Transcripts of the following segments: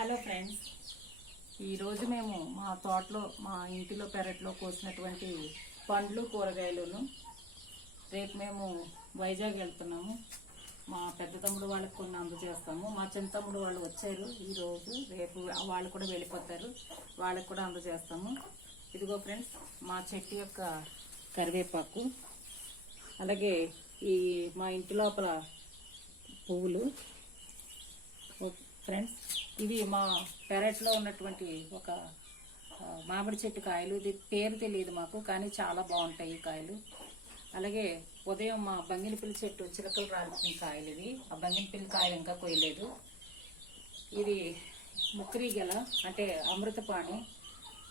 Hello friends, ఈరోజు మేము మా తోటలో మా ఇంటిలో పెరట్లో కోసినటువంటి పండ్లు కూరగాయలను రేపు మేము వైజాగ్ వెళ్తున్నాము. మా పెద్ద తమ్ముడు వాళ్ళకి కొన్ని అందజేస్తాము. మా చిన్న తమ్ముడు వాళ్ళు వచ్చారు ఈరోజు, రేపు వాళ్ళు కూడా వెళ్ళిపోతారు, వాళ్ళకి కూడా అందజేస్తాము. ఇదిగో ఫ్రెండ్స్, మా చెట్టు యొక్క కరివేపాకు, అలాగే ఈ మా ఇంటి లోపల పువ్వులు. ఫ్రెండ్స్, ఇవి మా పెరట్లో ఉన్నటువంటి ఒక మామిడి చెట్టు కాయలు. ఇది పేరు తెలియదు మాకు, కానీ చాలా బాగుంటాయి ఈ కాయలు. అలాగే ఉదయం మా బంగినపల్లి చెట్టు చిలకలు రాలిన కాయలు ఇవి. ఆ బంగినపల్లి కాయలు ఇంకా కొయ్యలేదు. ఇది ముక్కిరిగెల అంటే అమృతపాణి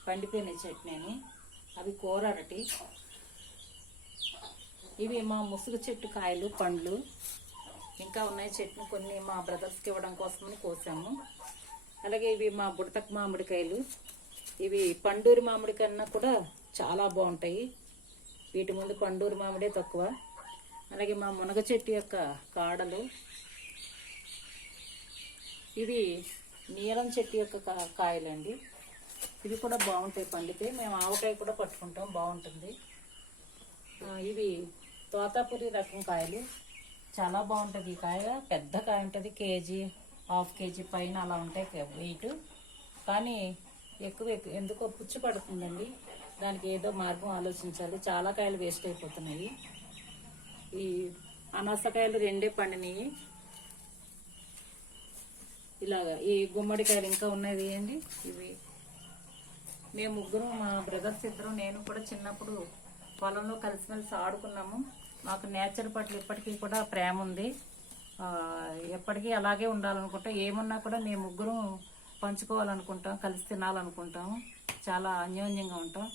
పండిపోయిన చట్నీ, అవి కూర అరటి. ఇవి మా ముసుగు చెట్టు కాయలు పండ్లు ఇంకా ఉన్నాయి. చెట్టు కొన్ని మా బ్రదర్స్కి ఇవ్వడం కోసమని కోసాము. అలాగే ఇవి మా బుడతక్ మామిడికాయలు. ఇవి పండూరి మామిడి కన్నా కూడా చాలా బాగుంటాయి. వీటి ముందు పండూరి మామిడే తక్కువ. అలాగే మా మునగ చెట్టు యొక్క కాడలు. ఇవి నీలం చెట్టు యొక్క కాయలండి. ఇవి కూడా బాగుంటాయి పండితే. మేము ఆవకాయ కూడా పట్టుకుంటాం, బాగుంటుంది. ఇవి తోతాపురి రకం కాయలు, చాలా బాగుంటుంది. ఈ కాయ పెద్ద కాయ ఉంటుంది, కేజీ హాఫ్ కేజీ పైన అలా ఉంటాయి వెయిట్. కానీ ఎక్కువ ఎందుకో పుచ్చి పడుతుందండి. దానికి ఏదో మార్గం ఆలోచించాలి. చాలా కాయలు వేస్ట్ అయిపోతున్నాయి. ఈ అనాసకాయలు రెండే పండినాయి. ఇలాగా ఈ గుమ్మడికాయలు ఇంకా ఉన్నాయి అండి. ఇవి మేము ముగ్గురు, మా బ్రదర్స్ ఇద్దరు, నేను కూడా చిన్నప్పుడు పొలంలో కలిసిమెలిసి ఆడుకున్నాము. మాకు నేచర్ పట్ల ఇప్పటికీ కూడా ప్రేమ ఉంది. ఎప్పటికీ అలాగే ఉండాలనుకుంటాం. ఏమున్నా కూడా మేము ముగ్గురు పంచుకోవాలనుకుంటాం, కలిసి తినాలనుకుంటాం, చాలా అన్యోన్యంగా ఉంటాం.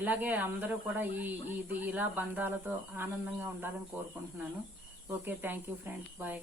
ఇలాగే అందరూ కూడా ఇది ఇలా బంధాలతో ఆనందంగా ఉండాలని కోరుకుంటున్నాను. Okay, thank you friends, bye.